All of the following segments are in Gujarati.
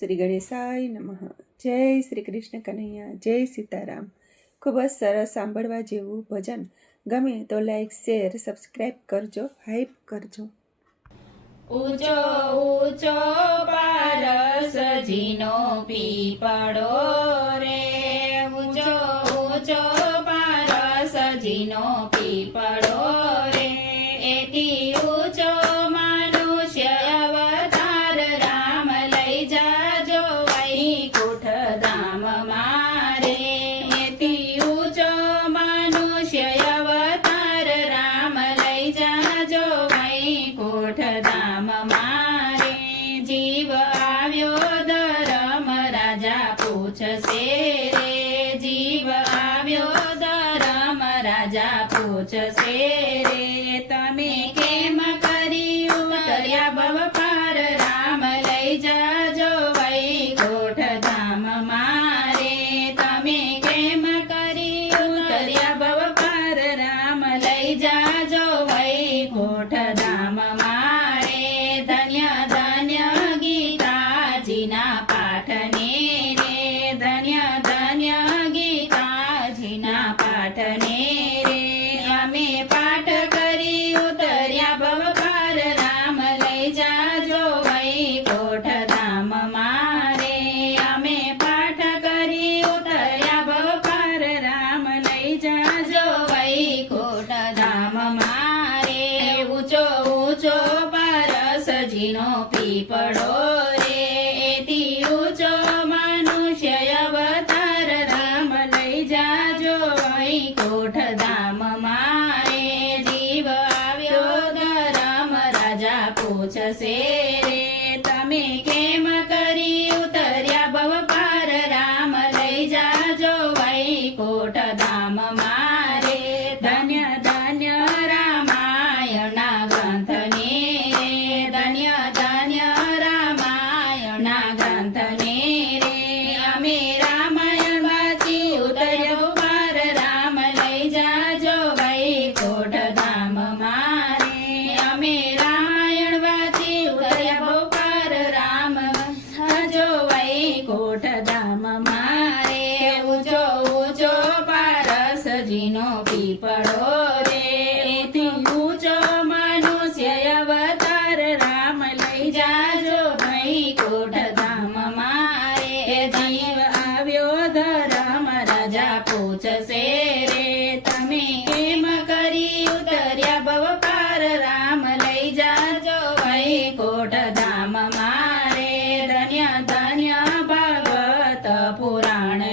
શ્રી ગણેશાય નમઃ. જય શ્રી કૃષ્ણ કનૈયા, જય સીતારામ. ખૂબ જ સરસ સાંભળવા જેવું ભજન. ગમે તો લાઈક, શેર, સબસ્ક્રાઈબ કરજો, હાઈપ કરજો. ઊંચો ઊંચો પારસજીનો પીપળો રે, ઊંચો ઊંચો પારસજીનો પીપળો રે, એથી ઊંચો મનુષ્ય અવતાર રામ લઈ જાજો વૈકુંઠ ધામ મારે, એથી ઊંચો મનુષ્ય અવતાર રામ લઈ જાજો વૈકુંઠ ધામ મારે. જીવ આવ્યો ધર્મ રાજા પૂછશે રે, જીવ આવ્યો ધર્મ રાજા પૂછશે રે, તમે કેમ કર્યું તર્યા ભવ પાર રામ લઈ જાજો વૈકુંઠ ધામ મારે, તમે કેમ કર્યું તર્યા ભવ પાર રામ લઈ જાજો વૈકુંઠ ધામ મારે. ધન્ય ધન્ય ગીતાજીના પાઠને રે, ધન્ય ધન્ય ગીતાજીના પાઠને રે, અમે પાઠ કરી ઉતર્યા ભવ પાર રામ લઈ જાજો વૈકુંઠ ધામ મારે, અમે પાઠ કરી ઉતર્યા ભવ પાર રામ લઈ જાજો વૈકુંઠ ધામ મારે. ઊંચો ઊંચો પારસજીનો પીપળો રે, એથી ઊંચો મનુષ્ય અવતાર રામ લઈ જાજો વૈકુંઠ ધામ મારે. જીવ આવ્યો ધર્મ રાજા પૂછશે રે, તમે કેમ કરી ઉતર્યા ભવ પાર રામ લઈ જાજો વૈકુંઠ ધામ મારે. ધન્ય ધન્ય રામાયણના ગ્રંથને રે, ધન્ય ધન્ય રામાયણના ગ્રંથને રે, અમે રામાયણ વાંચી ઉતર્યા પાર રામ લઈ જાજો વૈકુંઠ ધામ મારે, અમે રામાયણ વાંચી ઉતર્યા પાર રામ જાજો વૈકુંઠ ધામ મારે. ઊંચો ઊંચો પારસજીનો પીપળો રે, એથી ઊંચો મનુષ્ય અવતાર રામ લઈ જાજો વૈકુંઠ ધામ મારે. જીવ આવ્યો ધર્મ રાજા પૂછશે રે, તમે કેમ કરી ઉતર્યા ભવ પાર રામ લઈ જાજો વૈકુંઠ ધામ મારે. ધન્ય ધન્ય ભાગવત પુરાણને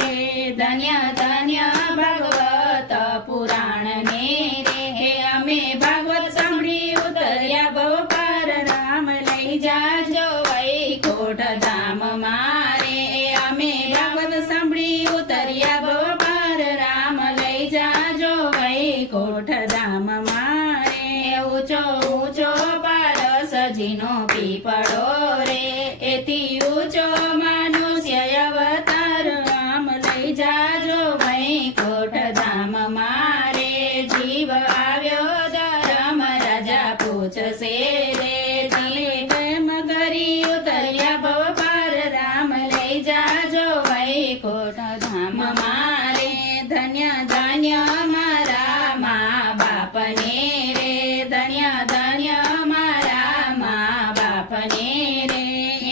રે, ધન્ય ધન્ય ભાગવત પુરાણને રે, અમે ભાગવત સાંભળી ઉતર્યા ભવ પાર રામ લઈ જાજો વૈકુંઠ ધામ મારે, અમે ભાગવત સાંભળી ઉતર્યા ભવ પાર રામ લઈ જાજો વૈકુંઠ ધામ મારે. ઊંચો ઊંચો પારસજીનો પીપળો રે, એથી ઊંચો મનુષ્ય અવતાર રામ લઈ જાજો વૈકુંઠ ધામ મારે. જીવ આવ્યો ધર્મ રાજા પૂછશે રે, તમે કેમ કરી ઉતર્યા ભવ પાર રામ લઈ જાજો વૈકુંઠ ધામ મારે. ધન્ય ધન્ય મારા મા બાપને રે, ધન્ય ધન્ય મારા મા બાપને રે,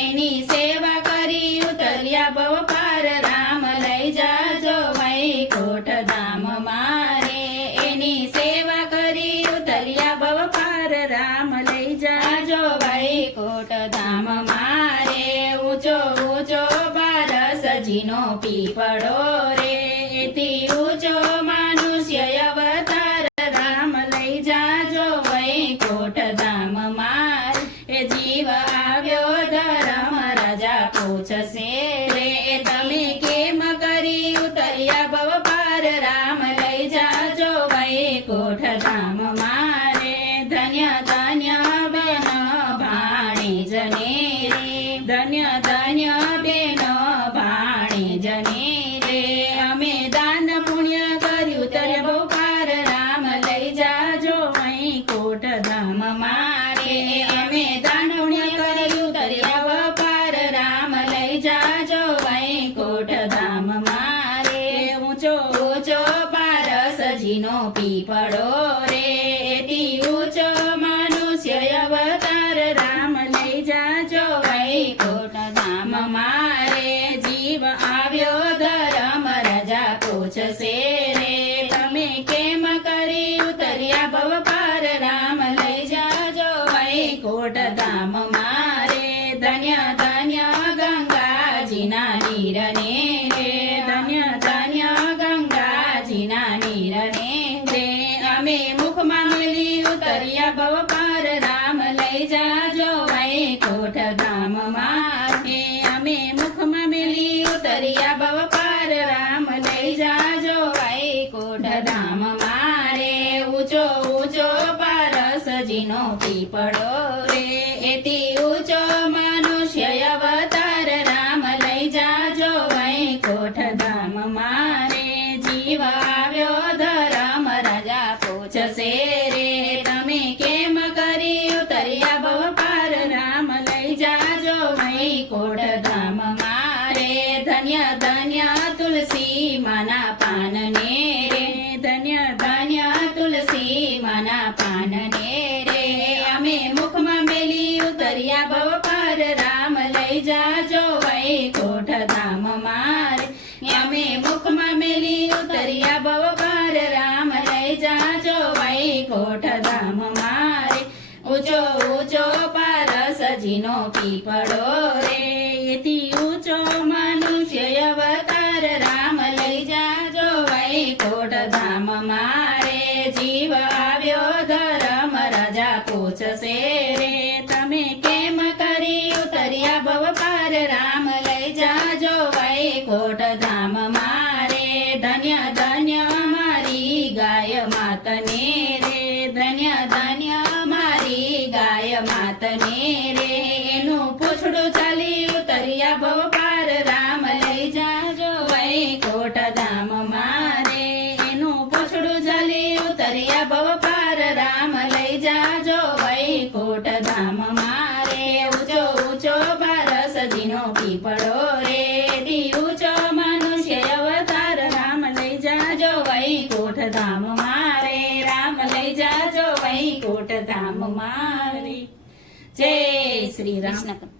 એની સેવા કરી ઉતર્યા ભવ પાર રામ લઈ જાજો વૈકુંઠ ધામ મારે, એની સેવા કરી ઉતર્યા ભવ પાર રામ લઈ જાજો વૈકુંઠ ધામ મારે. ઊંચો ઊંચો પારસજીનો પીપળો રે, એથી ઊંચો મનુષ્ય અવતાર રામ લઈ જાજો વૈકુંઠ ધામ મારે. એ જીવ આવ્યો ધર્મ રાજા પૂછશે રે, તમે કેમ કરી ઉતર્યા ભવ પાર રામ લઈ જાજો વૈકુંઠ ધામ મારે. ધન્ય ધન્ય બેન ભાણેજને રે, ધન્ય ધન્ય બેન ભાણેજને રે, અમે દાન પુણ્ય સજીનો પીપળો રે એથી ઊંચો મનુષ્ય અવતાર રામ લઈ જાજો વૈકુંઠ ધામ મારે જીવ આવ્યો ધર્મ રાજા પૂછશે રે તમે કેમ કરી ઉતર્યા ભવ પાર રામ લઈ જાજો વૈકુંઠ ધામ મારે ધન્ય ધન્ય ગંગાજીના નીરને રે ધન્ય ધન્ય ગંગાજીના નીરને રે અમે મુખમાં મેલી ઉતર્યા ભવ પાર રામ લઈ જાજો વૈકુંઠ ધામ મારે અમે મુખમાં મેલી ઉતર્યા ભવ પાર રામ લઈ જાજો વૈકુંઠ ધામ મારે ઊંચો ઊંચો પારસજીનો પીપળો રે એથી ઊંચો મનુષ્ય અવતાર રામ લઈ જાજો વૈકુંઠ ધામ મારે જીવ આવ્યો ધર્મ રાજા પૂછશે રે તમે કેમ કરી ઉતર્યા ભવ પાર રામ લઈ જાજો વૈકુંઠ ધામ મારે ધન્ય ધન્ય તુલસી માના પાનને રે ધન્ય ધન્ય તુલસી માના પાનને રે અમે મુખમાં મેલી ઉતર્યા ભવ પાર રામ લઈ જાજો વૈકુંઠ ધામ મારે અમે મુખમાં મેલી ઉતર્યા ભવ પાર રામ લઈ જાજો વૈકુંઠ ધામ મારે ઊંચો ઊંચો પારસજીનો પીપળો રે એથી ઊંચો મનુષ્ય અવતાર રામ લઈ જાજો વૈકુંઠ ધામ મારે જીવ આવ્યો ધર્મ રાજા પૂછશે રે તમે કેમ કરી ઉતર્યા ભવ પાર રામ લઈ જાજો વૈકુંઠ ધામ મારે ધન્ય ધન્ય મારી ગાય માતને રે ધન્ય ધન્ય મારી ગાય માતને રે એનું પૂછડું ચાલી ઉતર્યા ભવ પાર રામ લઈ જાજો વૈકુંઠ ધામ મારે એનું પૂછડું ચાલી ઉતર્યા ભવ પાર રામ લઈ જાજો વૈકુંઠ ધામ મારે ઊંચો ઊંચો પારસજીનો પીપળો રે દી ઊંચો મનુષ્ય અવતાર રામ લઈ જાજો વૈકુંઠ ધામ મારે રામ લઈ જાજો વૈકુંઠ ધામ મારે જય શ્રી રામ.